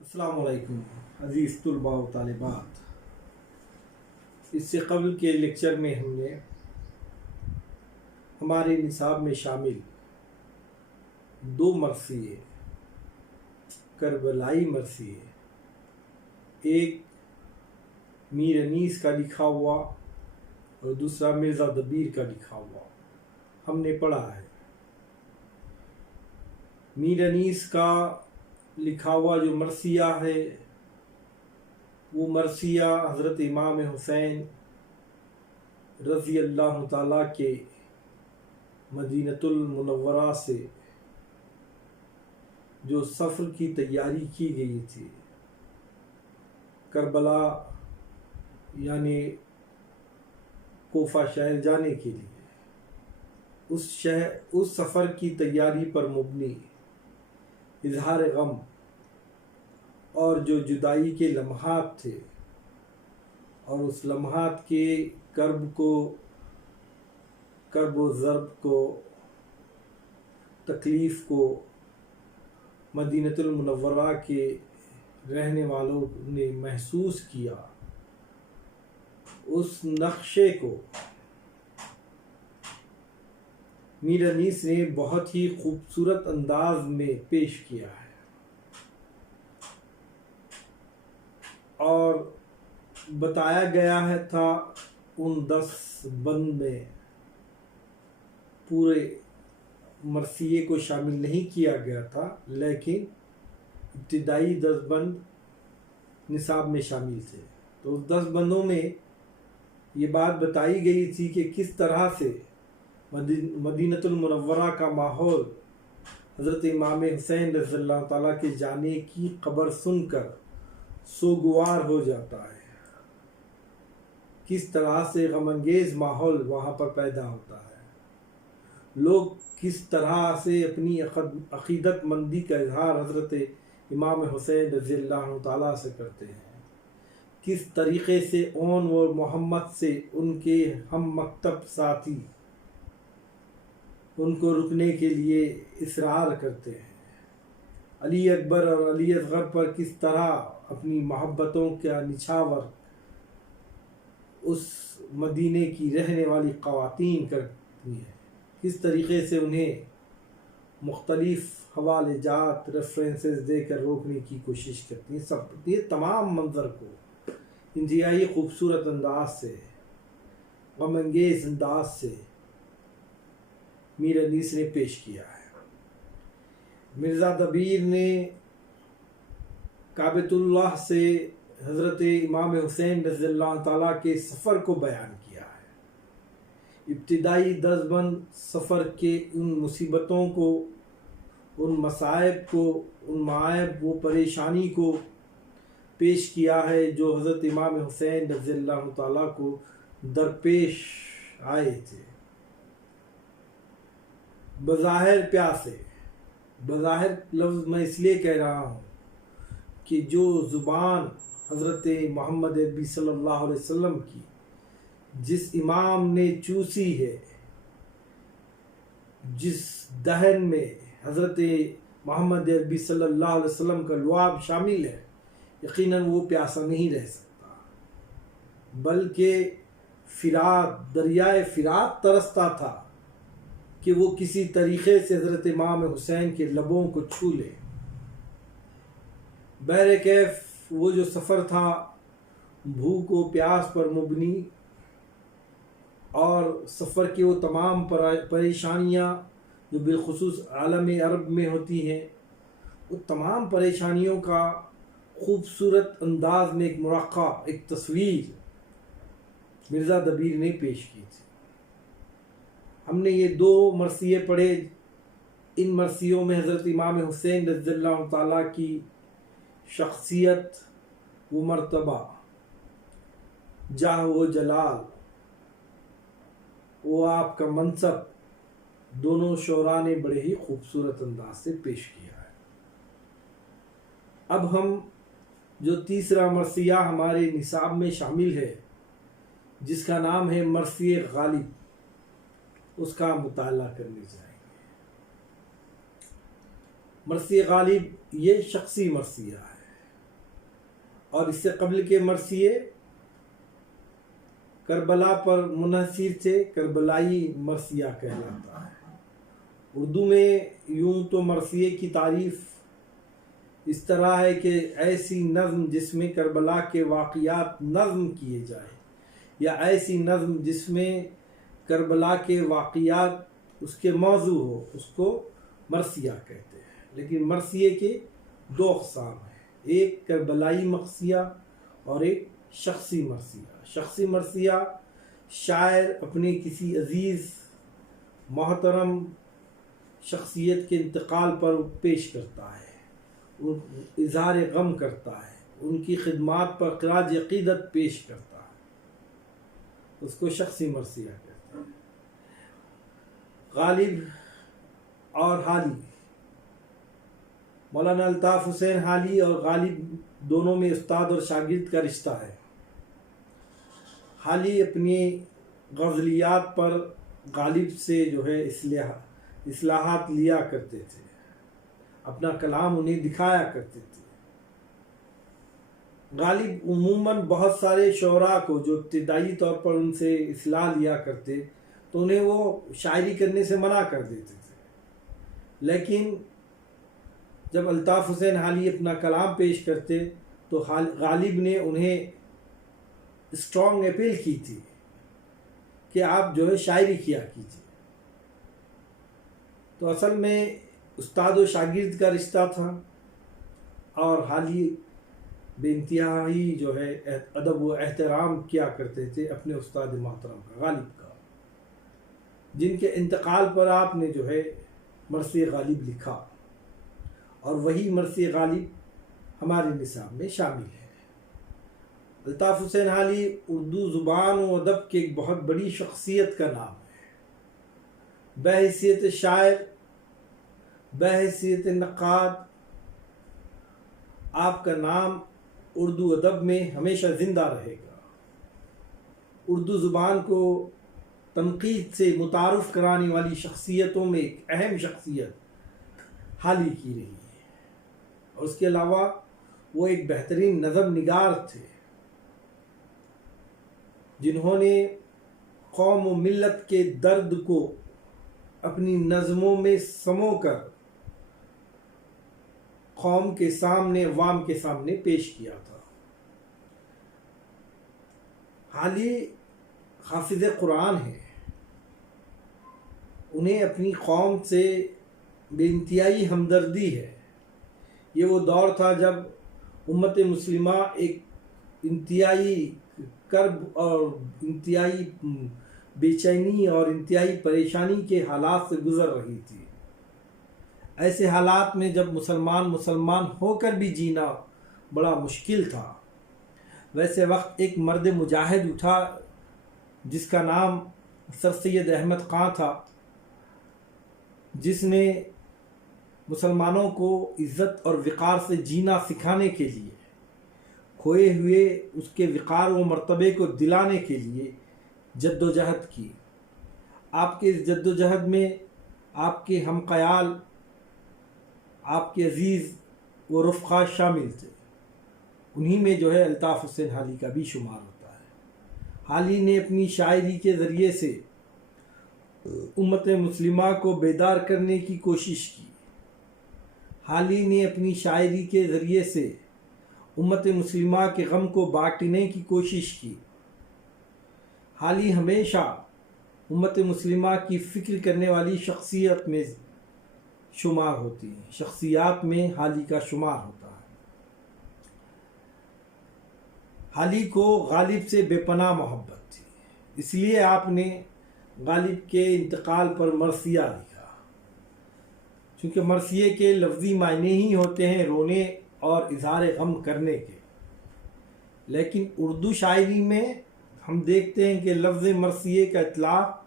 السلام علیکم عزیز طلباء و طالبات۔ اس سے قبل کے لیکچر میں ہم نے ہمارے نصاب میں شامل دو مرثیے کربلائی مرثیے، ایک میر انیس کا لکھا ہوا اور دوسرا مرزا دبیر کا لکھا ہوا ہم نے پڑھا ہے۔ میر انیس کا لکھا ہوا جو مرثیہ ہے وہ مرثیہ حضرت امام حسین رضی اللہ تعالیٰ کے مدینۃ المنورہ سے جو سفر کی تیاری کی گئی تھی کربلا یعنی کوفہ شہر جانے کے لیے، اس سفر کی تیاری پر مبنی اظہار غم اور جو جدائی کے لمحات تھے اور اس لمحات کے کرب و ضرب کو، تکلیف کو مدینۃ المنورہ کے رہنے والوں نے محسوس کیا، اس نقشے کو میر انیس نے بہت ہی خوبصورت انداز میں پیش کیا ہے اور بتایا گیا تھا ان 10 بند میں پورے مرثیے کو شامل نہیں کیا گیا تھا، لیکن ابتدائی 10 بند نصاب میں شامل تھے۔ تو اس 10 بندوں میں یہ بات بتائی گئی تھی کہ کس طرح سے مدینۃ المنورہ کا ماحول حضرت امام حسین رضی اللہ تعالیٰ کے جانے کی خبر سن کر سوگوار ہو جاتا ہے، کس طرح سے غم انگیز ماحول وہاں پر پیدا ہوتا ہے، لوگ کس طرح سے اپنی عقیدت مندی کا اظہار حضرت امام حسین رضی اللہ تعالیٰ سے کرتے ہیں، کس طریقے سے اون و محمد سے ان کے ہم مکتب ساتھی ان کو رکنے کے لیے اصرار کرتے ہیں، علی اکبر اور علی اصغر پر کس طرح اپنی محبتوں کا نچھاور اس مدینے کی رہنے والی خواتین کرتی ہیں، کس طریقے سے انہیں مختلف حوالے جات ریفرنسز دے کر روکنے کی کوشش کرتی ہیں۔ سب یہ تمام منظر کو انتہائی خوبصورت انداز سے، غم انگیز انداز سے میر انیس نے پیش کیا ہے۔ مرزا دبیر نے کعبۃ اللہ سے حضرت امام حسین رضی اللہ تعالیٰ کے سفر کو بیان کیا ہے، ابتدائی 10 بند سفر کے ان مصیبتوں کو، ان مصائب کو، ان معائب و پریشانی کو پیش کیا ہے جو حضرت امام حسین رضی اللہ تعالیٰ کو درپیش آئے تھے۔ بظاہر پیاسے، بظاہر لفظ میں اس لیے کہہ رہا ہوں کہ جو زبان حضرت محمد عربی صلی اللہ علیہ وسلم کی جس امام نے چوسی ہے، جس دہن میں حضرت محمد عربی صلی اللہ علیہ وسلم کا لعاب شامل ہے، یقیناً وہ پیاسا نہیں رہ سکتا، بلکہ دریائے فرات ترستا تھا کہ وہ کسی طریقے سے حضرت امام حسین کے لبوں کو چھو لے۔ بہرکیف وہ جو سفر تھا بھوک و پیاس پر مبنی، اور سفر کی وہ تمام پریشانیاں جو بالخصوص عالم عرب میں ہوتی ہیں، وہ تمام پریشانیوں کا خوبصورت انداز میں ایک مرقع، ایک تصویر مرزا دبیر نے پیش کی تھی۔ ہم نے یہ 2 مرثیے پڑھے، ان مرثیوں میں حضرت امام حسین رضی اللہ تعالیٰ کی شخصیت و مرتبہ، جاہ و جلال، وہ آپ کا منصب، دونوں شعراء نے بڑے ہی خوبصورت انداز سے پیش کیا ہے۔ اب ہم جو تیسرا مرثیہ ہمارے نصاب میں شامل ہے، جس کا نام ہے مرثیہ غالب، اس کا مطالعہ کرنے جائیں گے۔ مرثیہ غالب یہ شخصی مرثیہ ہے، اور اس سے قبل کے مرثیے کربلا پر منحصر تھے، کربلائی مرثیہ کہلاتا ہے۔ اردو میں یوں تو مرثیے کی تعریف اس طرح ہے کہ ایسی نظم جس میں کربلا کے واقعات نظم کیے جائیں، یا ایسی نظم جس میں کربلا کے واقعات اس کے موضوع ہو، اس کو مرثیہ کہتے ہیں۔ لیکن مرثیے کے دو اقسام ہیں، ایک کربلائی مرثیہ اور ایک شخصی مرثیہ۔ شخصی مرثیہ شاعر اپنے کسی عزیز محترم شخصیت کے انتقال پر پیش کرتا ہے، اظہار غم کرتا ہے، ان کی خدمات پر خراج عقیدت پیش کرتا ہے، اس کو شخصی مرثیہ کہتے ہیں۔ غالب اور حالی، مولانا الطاف حسین حالی اور غالب دونوں میں استاد اور شاگرد کا رشتہ ہے۔ حالی اپنی غزلیات پر غالب سے جو ہے اصلاحات لیا کرتے تھے، اپنا کلام انہیں دکھایا کرتے تھے۔ غالب عموماً بہت سارے شعراء کو جو ابتدائی طور پر ان سے اصلاح لیا کرتے تو انہیں وہ شاعری کرنے سے منع کر دیتے تھے، لیکن جب الطاف حسین حالی اپنا کلام پیش کرتے تو غالب نے انہیں اسٹرانگ اپیل کی تھی کہ آپ جو ہے شاعری کیا کیجیے۔ تو اصل میں استاد و شاگرد کا رشتہ تھا، اور حالی بے انتہائی جو ہے ادب و احترام کیا کرتے تھے اپنے استاد محترم کا، غالب کا، جن کے انتقال پر آپ نے جو ہے مرثی غالب لکھا، اور وہی مرثی غالب ہمارے نصاب میں شامل ہے۔ الطاف حسین حالی اردو زبان و ادب کے ایک بہت بڑی شخصیت کا نام ہے۔ بحیثیت شاعر، بحیثیت نقاد، آپ کا نام اردو ادب میں ہمیشہ زندہ رہے گا۔ اردو زبان کو تنقید سے متعارف کرانے والی شخصیتوں میں ایک اہم شخصیت حالی کی رہی ہے، اور اس کے علاوہ وہ ایک بہترین نظم نگار تھے، جنہوں نے قوم و ملت کے درد کو اپنی نظموں میں سمو کر قوم کے سامنے، عوام کے سامنے پیش کیا تھا۔ حالی حافظ قرآن ہے، انہیں اپنی قوم سے بے انتہائی ہمدردی ہے۔ یہ وہ دور تھا جب امت مسلمہ ایک انتہائی کرب اور انتہائی بے چینی اور انتہائی پریشانی کے حالات سے گزر رہی تھی۔ ایسے حالات میں جب مسلمان ہو کر بھی جینا بڑا مشکل تھا، ویسے وقت ایک مرد مجاہد اٹھا جس کا نام سر سید احمد خان تھا، جس نے مسلمانوں کو عزت اور وقار سے جینا سکھانے کے لیے، کھوئے ہوئے اس کے وقار و مرتبے کو دلانے کے لیے جد و جہد کی۔ آپ کے اس جد و جہد میں آپ کے ہم خیال، آپ کے عزیز و رفقا شامل تھے، انہی میں جو ہے الطاف حسین حالی کا بھی شمار ہوتا ہے۔ حالی نے اپنی شاعری کے ذریعے سے امت مسلمہ کو بیدار کرنے کی کوشش کی۔ حالی نے اپنی شاعری کے ذریعے سے امت مسلمہ کے غم کو بانٹنے کی کوشش کی۔ حالی ہمیشہ امت مسلمہ کی فکر کرنے والی شخصیت میں شمار ہوتی ہیں، شخصیات میں حالی کا شمار ہوتا ہے۔ حالی کو غالب سے بے پناہ محبت تھی، اس لیے آپ نے غالب کے انتقال پر مرثیہ لکھا، چونکہ مرثیے کے لفظی معنی ہی ہوتے ہیں رونے اور اظہار غم کرنے کے۔ لیکن اردو شاعری میں ہم دیکھتے ہیں کہ لفظ مرثیے کا اطلاق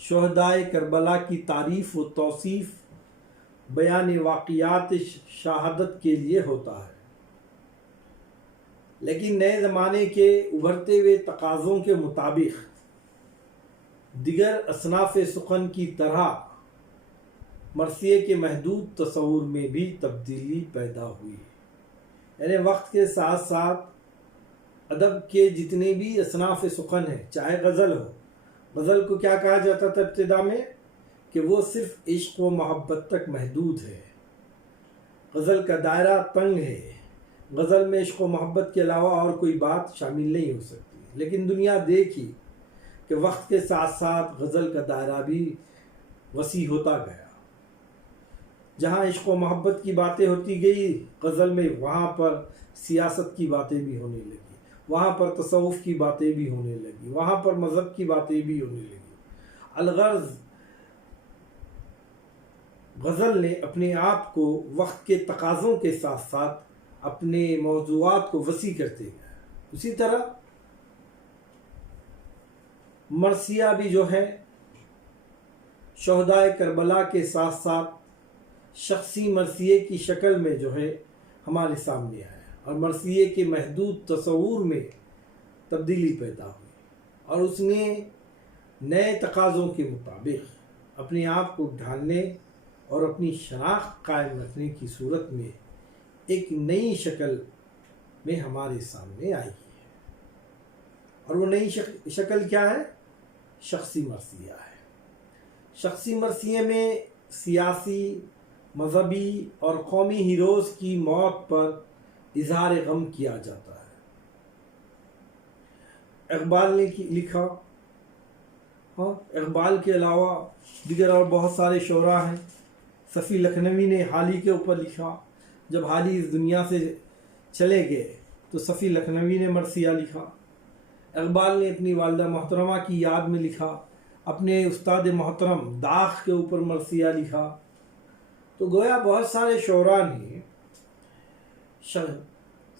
شہدائے کربلا کی تعریف و توصیف، بیان واقعات شہادت کے لیے ہوتا ہے۔ لیکن نئے زمانے کے ابھرتے ہوئے تقاضوں کے مطابق دیگر اصناف سخن کی طرح مرثیے کے محدود تصور میں بھی تبدیلی پیدا ہوئی، یعنی وقت کے ساتھ ساتھ ادب کے جتنے بھی اصناف سخن ہیں، چاہے غزل ہو، غزل کو کیا کہا جاتا تھا ابتدا میں کہ وہ صرف عشق و محبت تک محدود ہے، غزل کا دائرہ تنگ ہے، غزل میں عشق و محبت کے علاوہ اور کوئی بات شامل نہیں ہو سکتی۔ لیکن دنیا دیکھی کہ وقت کے ساتھ ساتھ غزل کا دائرہ بھی وسیع ہوتا گیا، جہاں عشق و محبت کی باتیں ہوتی گئی غزل میں، وہاں پر سیاست کی باتیں بھی ہونے لگی، وہاں پر تصوف کی باتیں بھی ہونے لگی، وہاں پر مذہب کی باتیں بھی ہونے لگی۔ الغرض غزل نے اپنے آپ کو وقت کے تقاضوں کے ساتھ ساتھ اپنے موضوعات کو وسیع کرتے گئے۔ اسی طرح مرثیہ بھی جو ہے شہدائے کربلا کے ساتھ ساتھ شخصی مرثیے کی شکل میں جو ہے ہمارے سامنے آیا، اور مرثیے کے محدود تصور میں تبدیلی پیدا ہوئی، اور اس نے نئے تقاضوں کے مطابق اپنے آپ کو ڈھالنے اور اپنی شناخت قائم رکھنے کی صورت میں ایک نئی شکل میں ہمارے سامنے آئی ہے۔ اور وہ نئی شکل کیا ہے؟ شخصی مرثیہ ہے۔ شخصی مرثیے میں سیاسی، مذہبی اور قومی ہیروز کی موت پر اظہار غم کیا جاتا ہے۔ اقبال نے لکھا، اقبال کے علاوہ دیگر اور بہت سارے شعراء ہیں۔ صفی لکھنوی نے حالی کے اوپر لکھا، جب حالی اس دنیا سے چلے گئے تو صفی لکھنوی نے مرثیہ لکھا۔ اقبال نے اپنی والدہ محترمہ کی یاد میں لکھا، اپنے استاد محترم داغ کے اوپر مرثیہ لکھا۔ تو گویا بہت سارے شعراء نے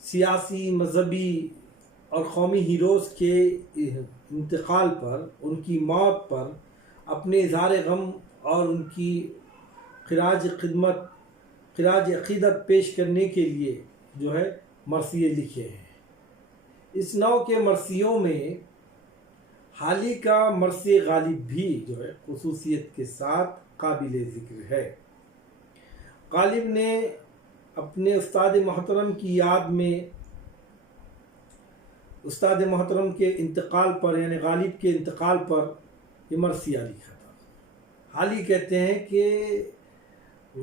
سیاسی، مذہبی اور قومی ہیروز کے انتقال پر، ان کی موت پر اپنے اظہار غم اور ان کی خراج عقیدت پیش کرنے کے لیے جو ہے مرثیے لکھے ہیں۔ اس نوع کے مرثیوں میں حالی کا مرثی غالب بھی جو ہے خصوصیت کے ساتھ قابل ذکر ہے۔ غالب نے اپنے استاد محترم کی یاد میں استاد محترم کے انتقال پر، یعنی غالب کے انتقال پر یہ مرثیہ لکھا تھا۔ حالی کہتے ہیں کہ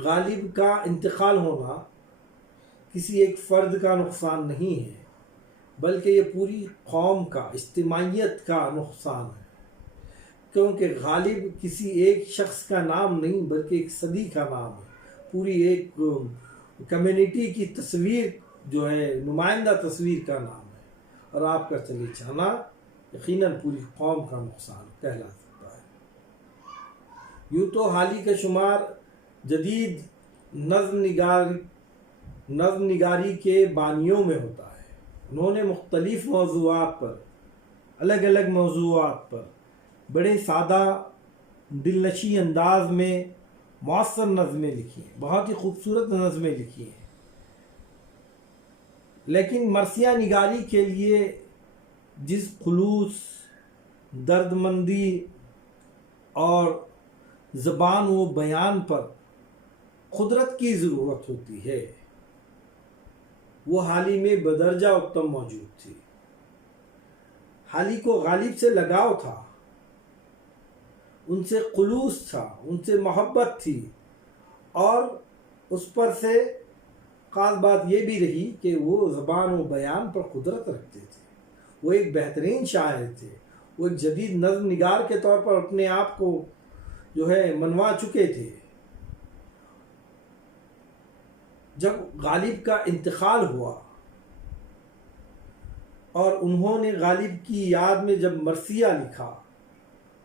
غالب کا انتقال ہونا کسی ایک فرد کا نقصان نہیں ہے، بلکہ یہ پوری قوم کا، اجتماعیت کا نقصان ہے، کیونکہ غالب کسی ایک شخص کا نام نہیں بلکہ ایک صدی کا نام ہے، پوری ایک کمیونٹی کی تصویر جو ہے، نمائندہ تصویر کا نام ہے، اور آپ کا چلے جانا یقیناً پوری قوم کا نقصان کہلا سکتا ہے۔ یوں تو حالی کا شمار جدید نظم نگاری کے بانیوں میں ہوتا ہے۔ انہوں نے مختلف موضوعات پر، الگ الگ موضوعات پر بڑے سادہ دلنشیں انداز میں مؤثر نظمیں لکھی ہیں، بہت ہی خوبصورت نظمیں لکھی ہیں۔ لیکن مرثیہ نگاری کے لیے جس خلوص، دردمندی اور زبان و بیان پر قدرت کی ضرورت ہوتی ہے، وہ حالی میں بدرجہ اتم موجود تھی۔ حالی کو غالب سے لگاؤ تھا، ان سے خلوص تھا، ان سے محبت تھی، اور اس پر سے خاص بات یہ بھی رہی کہ وہ زبان و بیان پر قدرت رکھتے تھے۔ وہ ایک بہترین شاعر تھے، وہ ایک جدید نظم نگار کے طور پر اپنے آپ کو جو ہے منوا چکے تھے۔ جب غالب کا انتقال ہوا اور انہوں نے غالب کی یاد میں جب مرثیہ لکھا،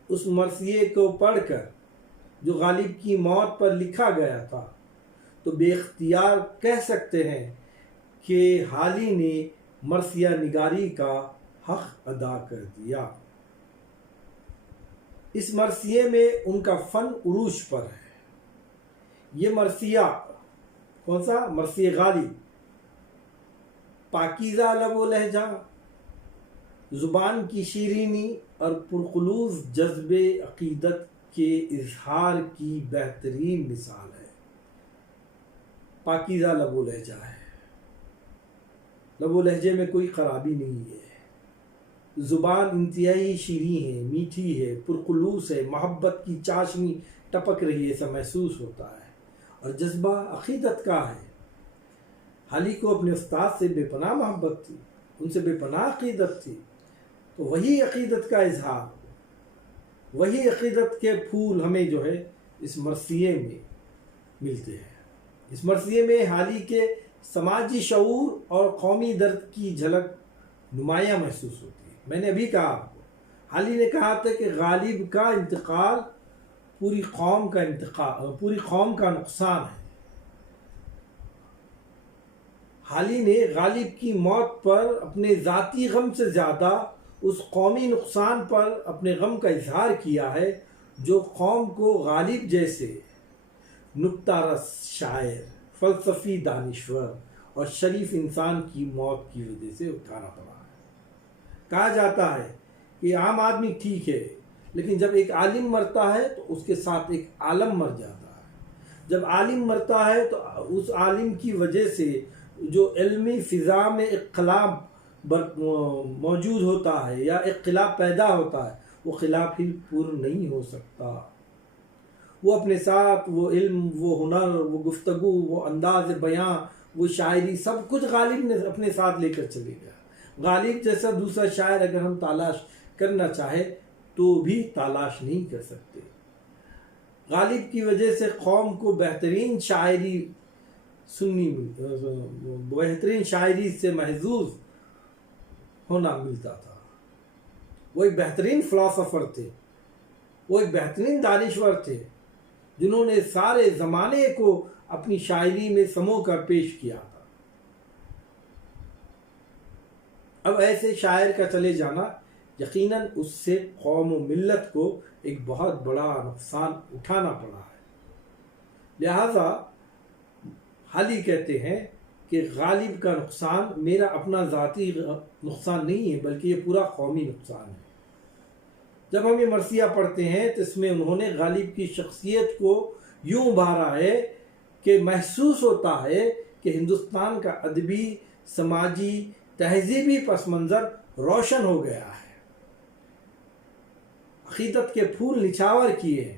اس مرثیے کو پڑھ کر جو غالب کی موت پر لکھا گیا تھا، تو بے اختیار کہہ سکتے ہیں کہ حالی نے مرثیہ نگاری کا حق ادا کر دیا۔ اس مرثیے میں ان کا فن عروج پر ہے۔ یہ مرثیہ کون سا؟ مرثیہ غالب پاکیزہ لب و لہجہ، زبان کی شیرینی اور پرخلوص جذبے عقیدت کے اظہار کی بہترین مثال ہے۔ پاکیزہ لب و لہجہ ہے، لب و لہجے میں کوئی خرابی نہیں ہے، زبان انتہائی شیریں ہے، میٹھی ہے، پرخلوص ہے، محبت کی چاشنی ٹپک رہی ہے ایسا محسوس ہوتا ہے، اور جذبہ عقیدت کا ہے۔ حالی کو اپنے استاد سے بے پناہ محبت تھی، ان سے بے پناہ عقیدت تھی، تو وہی عقیدت کا اظہار، وہی عقیدت کے پھول ہمیں جو ہے اس مرثیے میں ملتے ہیں۔ اس مرثیے میں حالی کے سماجی شعور اور قومی درد کی جھلک نمایاں محسوس ہوتی ہے۔ میں نے ابھی کہا آپ کو، حالی نے کہا تھا کہ غالب کا انتقال پوری قوم کا نقصان ہے۔ حالی نے غالب کی موت پر اپنے ذاتی غم سے زیادہ اس قومی نقصان پر اپنے غم کا اظہار کیا ہے جو قوم کو غالب جیسے نکتہ رس شاعر، فلسفی دانشور اور شریف انسان کی موت کی وجہ سے اٹھانا پڑا ہے۔ کہا جاتا ہے کہ عام آدمی ٹھیک ہے، لیکن جب ایک عالم مرتا ہے تو اس کے ساتھ ایک عالم مر جاتا ہے۔ جب عالم مرتا ہے تو اس عالم کی وجہ سے جو علمی فضا میں اختلاف موجود ہوتا ہے یا اختلاف پیدا ہوتا ہے، وہ خلاف ہی پور نہیں ہو سکتا۔ وہ اپنے ساتھ وہ علم، وہ ہنر، وہ گفتگو، وہ انداز بیاں، وہ شاعری، سب کچھ غالب نے اپنے ساتھ لے کر چلے گیا۔ غالب جیسا دوسرا شاعر اگر ہم تلاش کرنا چاہے تو بھی تلاش نہیں کر سکتے۔ غالب کی وجہ سے قوم کو بہترین شاعری سے محظوظ ہونا ملتا تھا۔ وہ ایک بہترین فلاسفر تھے، وہ ایک بہترین دانشور تھے جنہوں نے سارے زمانے کو اپنی شاعری میں سمو کر پیش کیا تھا۔ اب ایسے شاعر کا چلے جانا یقیناً اس سے قوم و ملت کو ایک بہت بڑا نقصان اٹھانا پڑا ہے۔ لہذا حالی کہتے ہیں کہ غالب کا نقصان میرا اپنا ذاتی نقصان نہیں ہے، بلکہ یہ پورا قومی نقصان ہے۔ جب ہم یہ مرثیہ پڑھتے ہیں تو اس میں انہوں نے غالب کی شخصیت کو یوں ابھارا ہے کہ محسوس ہوتا ہے کہ ہندوستان کا ادبی، سماجی، تہذیبی پس منظر روشن ہو گیا ہے۔ عقیدت کے پھول نچھاور کیے ہیں۔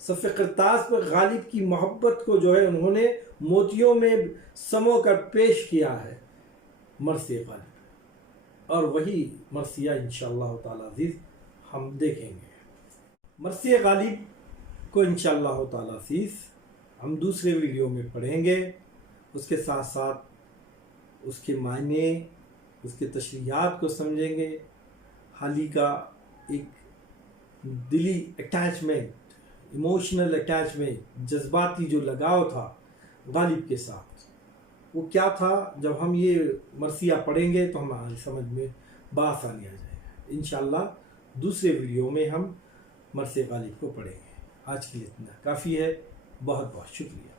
صف کرتاس پر غالب کی محبت کو جو ہے انہوں نے موتیوں میں سمو کر پیش کیا ہے مرثیہ غالب، اور وہی مرثیہ انشاءاللہ تعالی عزیز ہم دیکھیں گے۔ مرثیہ غالب کو انشاءاللہ تعالی عزیز ہم دوسرے ویڈیو میں پڑھیں گے، اس کے ساتھ ساتھ اس کے معنی، اس کے تشریحات کو سمجھیں گے۔ حالی کا ایک دلی اٹیچمنٹ، ایموشنل اٹیچمنٹ، جذباتی جو لگاؤ تھا غالب کے ساتھ، وہ کیا تھا، جب ہم یہ مرثیہ پڑھیں گے تو ہماری سمجھ میں بآسانی آ جائے گا۔ انشاءاللہ دوسرے ویڈیو میں ہم مرثیہ غالب کو پڑھیں گے۔ آج کے لیے اتنا کافی ہے، بہت بہت شکریہ۔